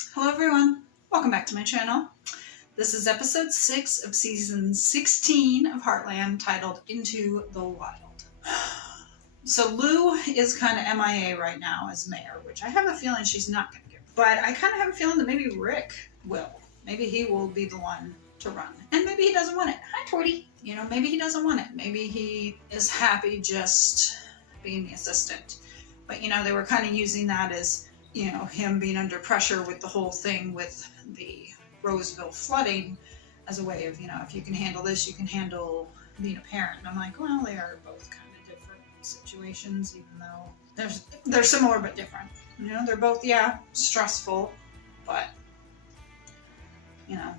Hello everyone, welcome back to my channel. This is episode 6 of season 16 of Heartland, titled Into the Wild. So Lou is kind of MIA right now as mayor, which I have a feeling she's not going to get. But I kind of have a feeling that maybe Rick will. Maybe he will be the one to run. And maybe he doesn't want it. Hi, Torty. Maybe he doesn't want it. Maybe he is happy just being the assistant. But they were kind of using that as him being under pressure with the whole thing with the Roseville flooding as a way of, if you can handle this, you can handle being a parent. And I'm like, well, they are both kind of different situations, even though they're similar but different. They're both, stressful, but, and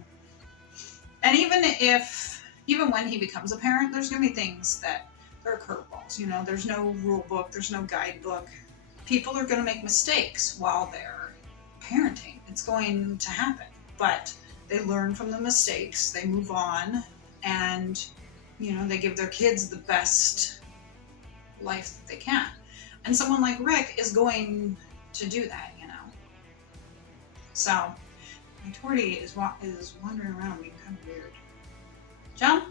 even when he becomes a parent, there's going to be things that are curveballs. There's no rule book, there's no guidebook. People are going to make mistakes while they're parenting. It's going to happen, but they learn from the mistakes, they move on, and they give their kids the best life that they can. And someone like Rick is going to do that, So my Torty is wandering around being kind of weird. Jump.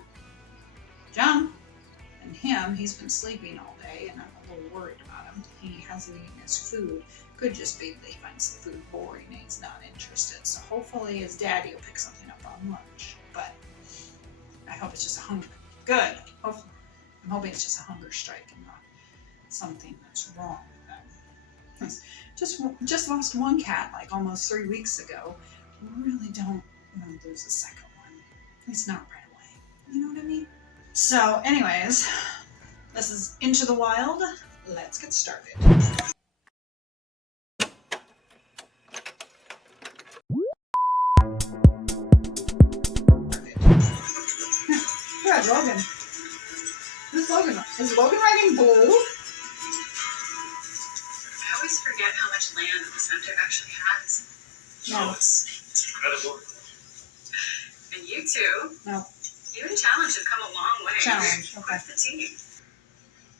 And he's been sleeping all day, and I'm a little worried about him. He hasn't eaten his food. Could just be that he finds the food boring and he's not interested. So hopefully his daddy will pick something up on lunch. But I hope it's just a hunger. Good. I'm hoping it's just a hunger strike and not something that's wrong with them. Just lost one cat like almost 3 weeks ago. We really don't want to lose a second one. At least not right away. You know what I mean? So anyways, this is Into the Wild. Let's get started. Good, Logan. Is Logan riding blue? I always forget how much land the center actually has. No. It's incredible. And you two. No. You and Challenge have come a long way. Challenge, okay. Quite the team.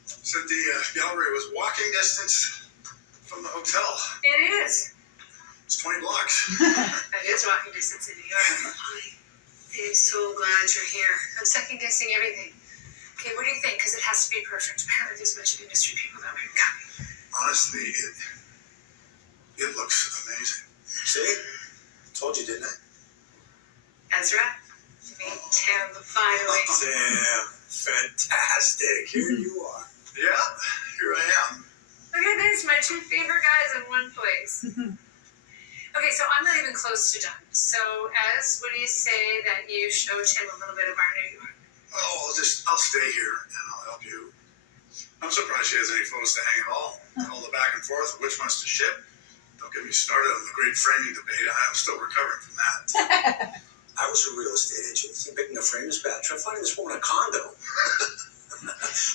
Said the gallery was walking distance from the hotel. It is. It's 20 blocks. That is walking distance in New York. I am so glad you're here. I'm second guessing everything. Okay, what do you think? Because it has to be perfect. Apparently there's a bunch of industry people that might copy. Honestly, it looks amazing. See? Told you, didn't I? Ezra, you mean Tim, finally. Damn, fantastic. Here you are. Yeah, here I am. Look at this, my two favorite guys in one place. Okay, so I'm not even close to done. So, Ez, what do you say that you show Tim a little bit of our New York? Oh, I'll stay here and I'll help you. I'm surprised she has any photos to hang at all. All the back and forth of which ones to ship. Don't get me started on the great framing debate. I'm still recovering from that. I was a real estate agent. You think picking a frame is bad? Try finding this woman a condo.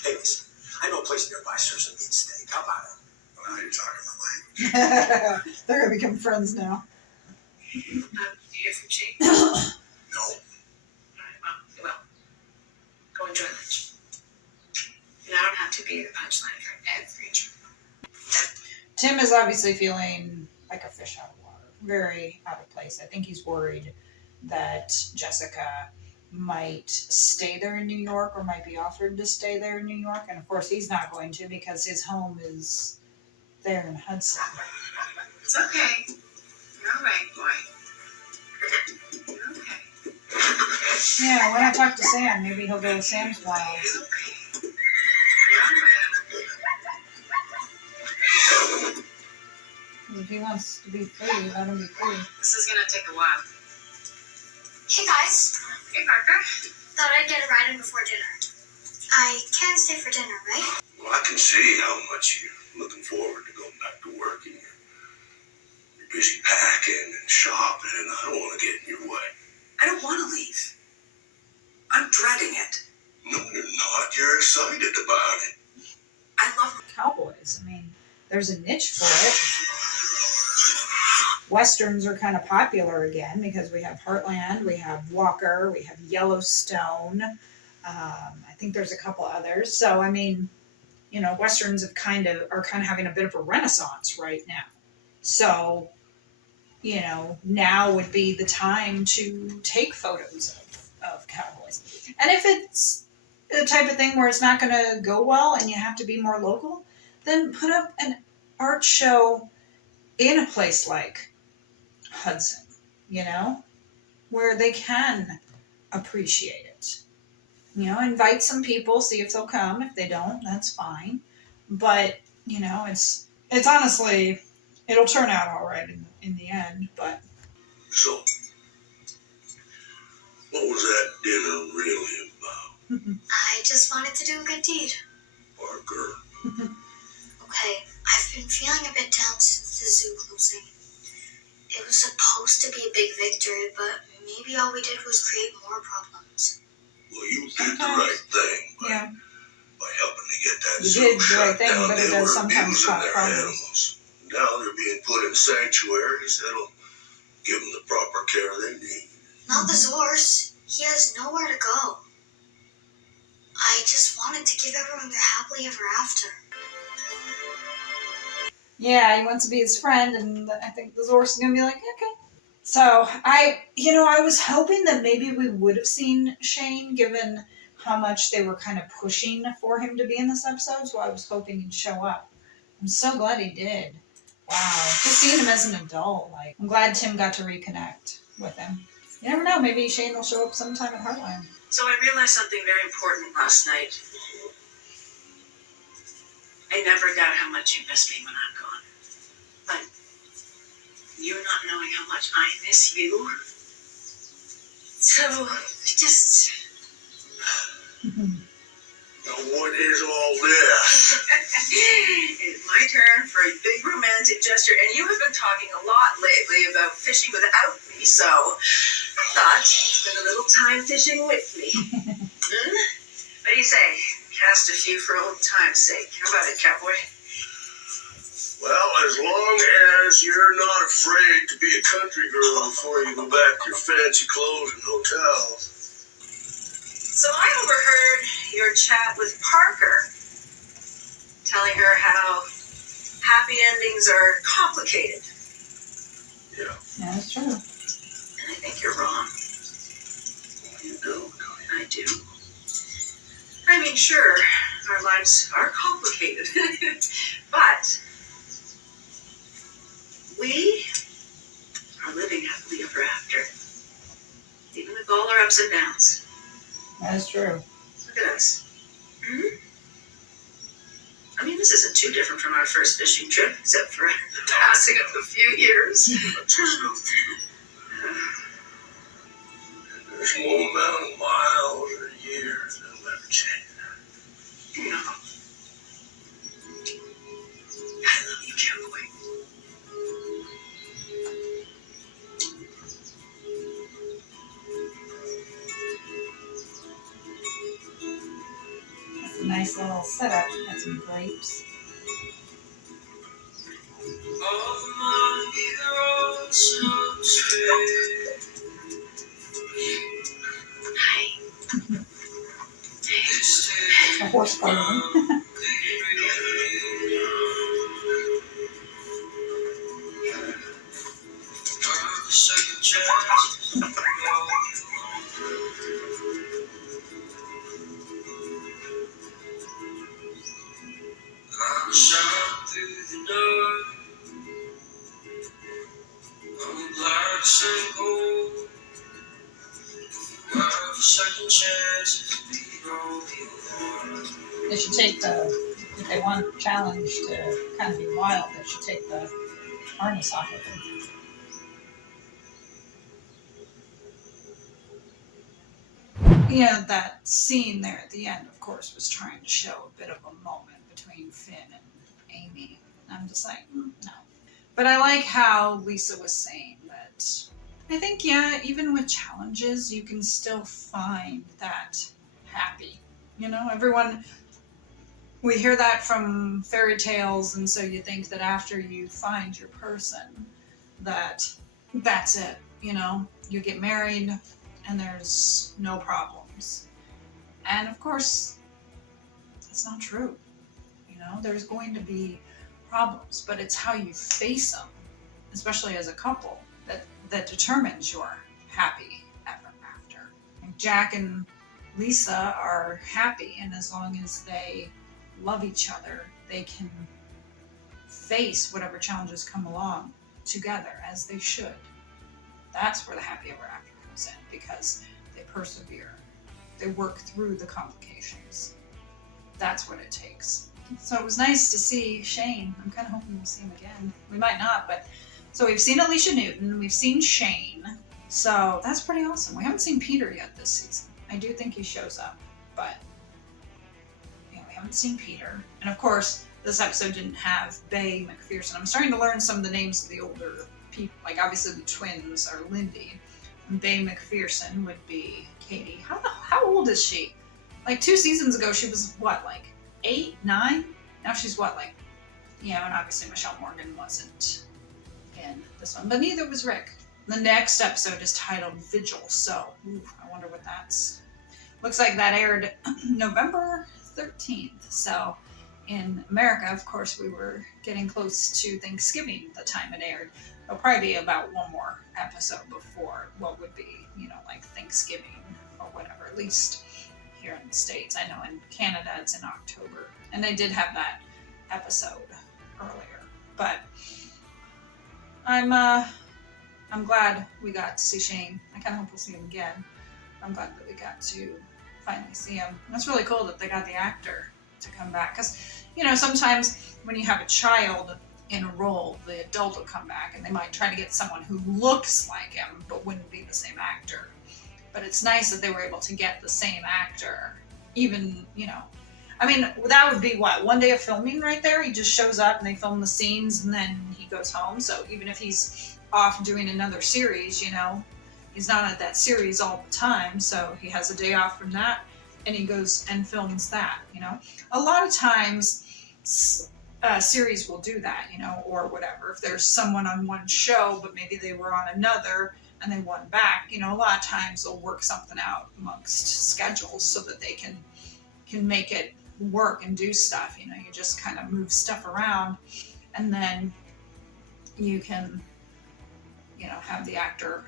Hey, listen, I know a place nearby serves a meat steak. How about it? Well, now you're talking my language. They're gonna become friends now. Do you hear from Jake? No. All right, well, you will. Go enjoy lunch. And I don't have to be the punchline for every joke. Tim is obviously feeling like a fish out of water. Very out of place. I think he's worried that Jessica might stay there in New York or might be offered to stay there in New York. And of course he's not going to because his home is there in Hudson. It's okay. You're all right, boy. You're okay. Yeah, when I talk to Sam, maybe he'll go to Sam's Wild. It's okay. You're all right. If he wants to be free, let him be free. This is gonna take a while. Hey guys, Hey, Parker. thought I'd get a ride in before dinner. I can stay for dinner, right? Well, I can see how much you're looking forward to going back to work, and you're busy packing and shopping, and I don't want to get in your way. I don't want to leave. I'm dreading it. No, you're not. You're excited about it. I love Cowboys. I mean, there's a niche for it. Westerns are kind of popular again because we have Heartland, we have Walker, we have Yellowstone. I think there's a couple others. So, I mean, Westerns are kind of having a bit of a renaissance right now. So, now would be the time to take photos of cowboys. And if it's the type of thing where it's not going to go well and you have to be more local, then put up an art show in a place like Hudson, where they can appreciate it. Invite some people, see if they'll come. If they don't, that's fine. But, it's honestly, it'll turn out all right in the end, but. So, what was that dinner really about, I just wanted to do a good deed. Parker? Okay, I've been feeling a bit down since the zoo closing. It was supposed to be a big victory, but maybe all we did was create more problems. Well, you did the right thing by helping to get that You zoo did the shut right thing, down. but it They does were sometimes abusing cause their problems. animals. Now they're being put in sanctuaries that'll give them the proper care they need. Not the Zor's. He has nowhere to go. I just wanted to give everyone their happily ever after. Yeah, he wants to be his friend, and I think the Zorse is going to be like, okay. So, I was hoping that maybe we would have seen Shane, given how much they were kind of pushing for him to be in this episode, so I was hoping he'd show up. I'm so glad he did. Wow. Just seeing him as an adult, I'm glad Tim got to reconnect with him. You never know, maybe Shane will show up sometime at Heartland. So I realized something very important last night. I never doubt how much you miss me when I'm gone. But you not knowing how much I miss you. So just What is all this? it's my turn for a big romantic gesture, and you have been talking a lot lately about fishing without me, so I thought it's been a little time fishing with me. What do you say? Cast a few for old time's sake. How about it, cowboy? Well, as long as you're not afraid to be a country girl before you go back to your fancy clothes and hotels. So I overheard your chat with Parker, telling her how happy endings are complicated. Yeah. Yeah, that's true. And I think you're wrong. You do? I do. I mean, sure, our lives are complicated, but we are living happily ever after, even with all our ups and downs. That's true. Look at us. I mean, this isn't too different from our first fishing trip, except for the passing of a few years. Just a few. There's no amount of miles or years that'll ever change that. No. I love you, cowboy. That's a nice little setup. Got some grapes. Hi. A horse farm. They should take if they want a challenge to kind of be wild, they should take the harness off of them. That scene there at the end, of course, was trying to show a bit of a moment between Finn and Amy. I'm just like, no. But I like how Lisa was saying that I think, even with challenges, you can still find that happy. Everyone, we hear that from fairy tales, and so you think that after you find your person, that's it. You get married, and there's no problems. And of course, that's not true. There's going to be problems, but it's how you face them, especially as a couple, that determines your happy ever after. And Jack and Lisa are happy, and as long as they love each other, they can face whatever challenges come along together, as they should. That's where the happy ever after comes in, because they persevere. They work through the complications. That's what it takes. So it was nice to see Shane. I'm kind of hoping we'll see him again. We might not, but... So we've seen Alicia Newton, we've seen Shane. So that's pretty awesome. We haven't seen Peter yet this season. I do think he shows up, but yeah, we haven't seen Peter. And of course, this episode didn't have Bay McPherson. I'm starting to learn some of the names of the older people. Like obviously the twins are Lindy. And Bay McPherson would be Katie. How old is she? Like 2 seasons ago, she was what, like 8, 9? Now she's what, like, yeah, and obviously Michelle Morgan wasn't in this one, but neither was Rick. The next episode is titled Vigil, so I wonder what that's. Looks like that aired November 13th. So in America, of course, we were getting close to Thanksgiving the time it aired. There'll probably be about one more episode before what would be, like Thanksgiving or whatever, at least here in the States. I know in Canada it's in October, and they did have that episode earlier. But I'm glad we got to see Shane. I kind of hope we'll see him again. I'm glad that we got to finally see him. That's really cool that they got the actor to come back, because sometimes when you have a child in a role, the adult will come back and they might try to get someone who looks like him but wouldn't be the same actor. But it's nice that they were able to get the same actor, even, I mean, that would be what, one day of filming right there? He just shows up and they film the scenes and then he goes home. So even if he's off doing another series, he's not at that series all the time. So he has a day off from that and he goes and films that, A lot of times series will do that, or whatever. If there's someone on one show, but maybe they were on another and they want back, a lot of times they'll work something out amongst schedules so that they can make it work and do stuff. You just kind of move stuff around and then you can, have the actor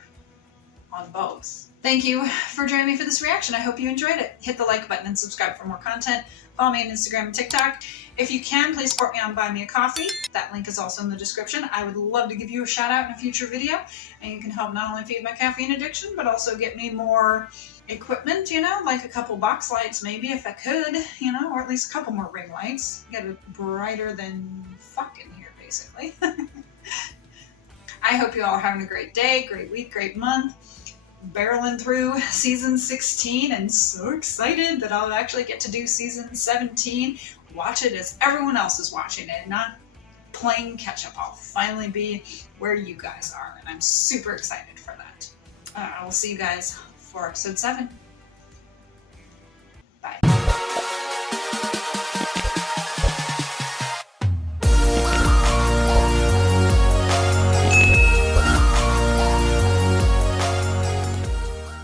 on both. Thank you for joining me for this reaction. I hope you enjoyed it. Hit the like button and subscribe for more content. Follow me on Instagram and TikTok. If you can, please support me on Buy Me a Coffee. That link is also in the description. I would love to give you a shout out in a future video, and you can help not only feed my caffeine addiction, but also get me more equipment, like a couple box lights maybe if I could, or at least a couple more ring lights. Get it brighter than fuck in here, basically. I hope you all are having a great day, great week, great month. Barreling through season 16 and so excited that I'll actually get to do season 17. Watch it as everyone else is watching it, not playing catch up. I'll finally be where you guys are, and I'm super excited for that. I will see you guys for episode 7.